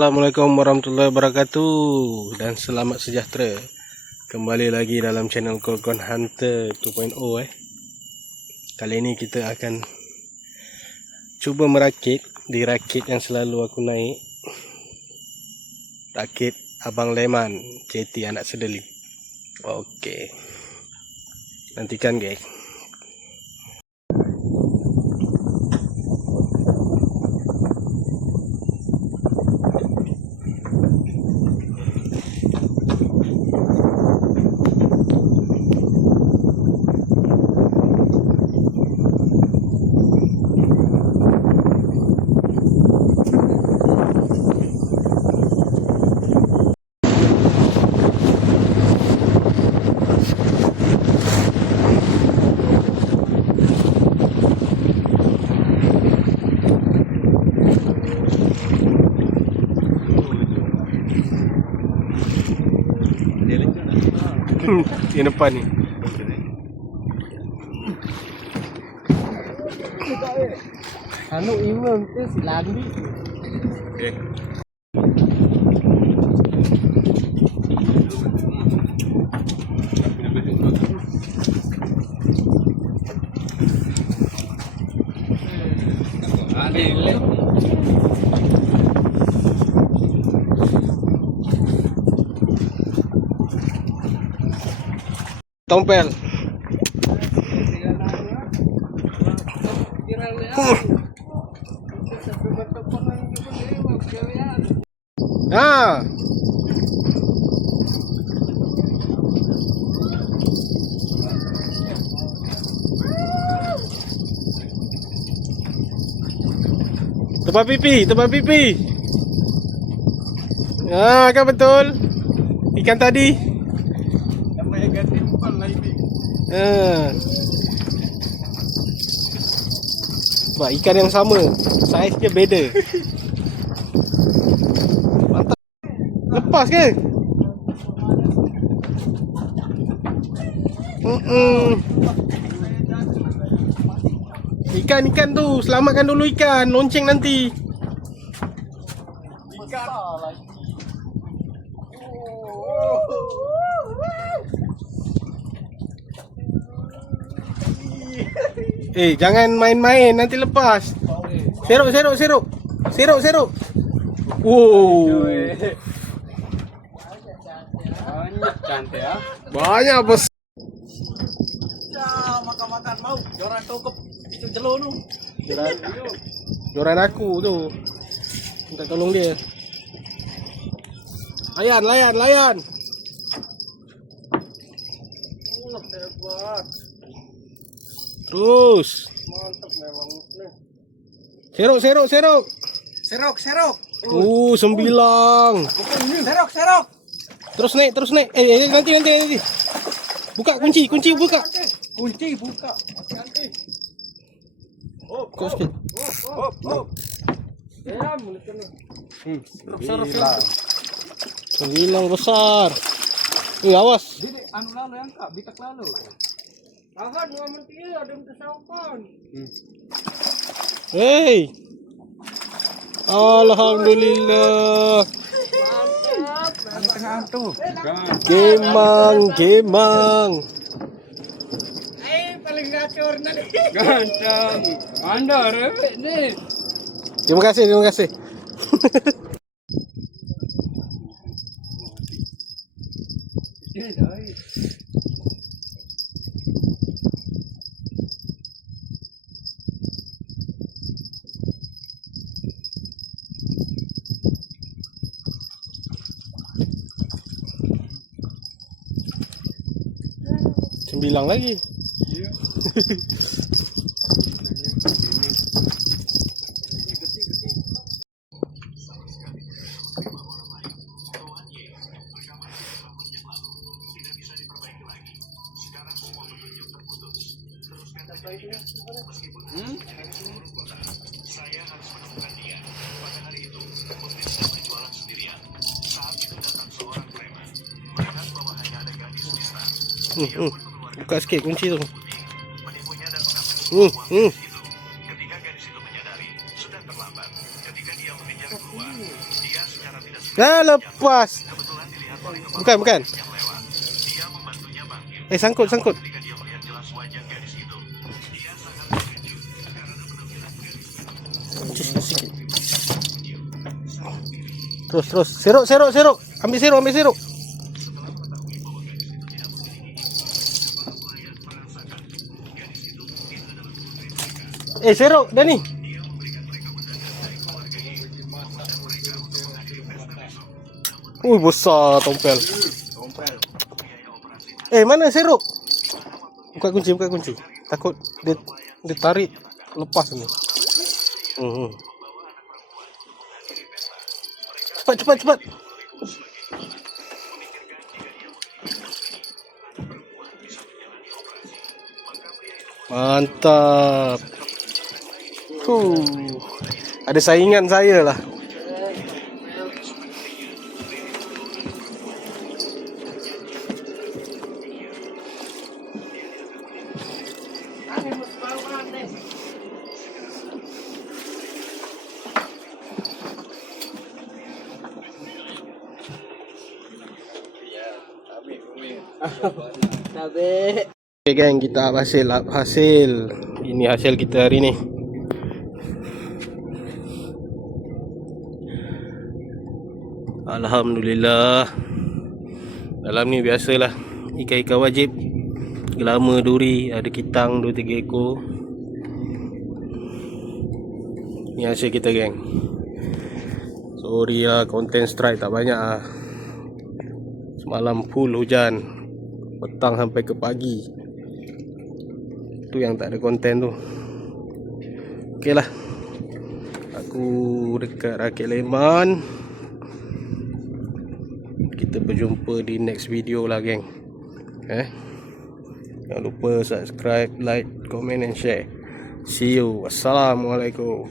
Assalamualaikum warahmatullahi wabarakatuh dan selamat sejahtera. Kembali lagi dalam channel Gorgon Hunter 2.0 eh. Kali ini kita akan cuba merakit di rakit yang selalu aku naik. Rakit Abang Leman, JT anak sedeli. Okey. Nantikan guys. Yang depan ni. Anu imam tu silandi. Okay. Tompel. Ha. Tempat pipi, tempat pipi. Ah, kan betul. Ikan tadi. Sampai ganti umpan lagi ni. Ah. Sebab ikan yang sama, saiz dia beza. Mantap. Lepas ke? Ikan-ikan tu, selamatkan dulu ikan, lonceng nanti. Ikan lagi. Eh, jangan main-main, nanti lepas. Serok, serok, serok. Serok, serok. Wow. Banyak cantik ah. Banyak bos. Ya, makan-makan mau. Joran tokep itu jelo nu. Joran, joran aku tu. Minta tolong dia. Layan, layan, layan. Oh, hebat. Terus. Mantap memang. Nih. Serok, serok, serok. Serok, serok. Uh, sembilang. Serok, serok. Terus naik, terus naik. Eh, eh, nanti, nanti, nanti. Buka kunci, kunci buka. Kunci buka. Hati-hati. Oh, Kau sikit. oh, oh. Ya, mulut kena. Hmm. Serok, serok. Sembilang besar. Eh, awas. Jadi anu lalu yang kak, bitak lalu. Tahan, mau mentia, ada yang kesaupan. Hey. Alhamdulillah. Mantap. Ada tengah tu. Gemang, gemang. Eh, paling gacor nanti. Ganteng. Anda rewek ni. Terima kasih, terima kasih. Sembilang lagi. Hmm, hmm. Hmm, hmm. Itu. Ketika dia mengejar keluar, dia secara Dah lepas. Bukan, bukan. Eh, sangkut, sangkut. Sikit. Terus, terus. Serok, serok, serok. Ambil serok, ambil serok. Eh, serok dah ni. Ui, besar tompel. Eh, mana serok? Buka kunci, buka kunci. Takut dia dia tarik lepas ni. Hmm. hmm. Cepat, cepat, cepat. Mantap. Huh. Ada saingan saya lah. Okay gang, kita hasil hasil. Ini hasil kita hari ni. Alhamdulillah. Dalam ni biasalah ikan-ikan wajib. Gelama duri, ada kitang 2 3 ekor. Ni hasil kita geng. Sorry lah konten strike tak banyak ah. Semalam full hujan. Petang sampai ke pagi. Tu yang tak ada konten tu. Okey lah. Aku dekat Rakit Leman. Kita berjumpa di next video lah geng. Eh. Jangan lupa subscribe, like, comment and share. See you. Assalamualaikum.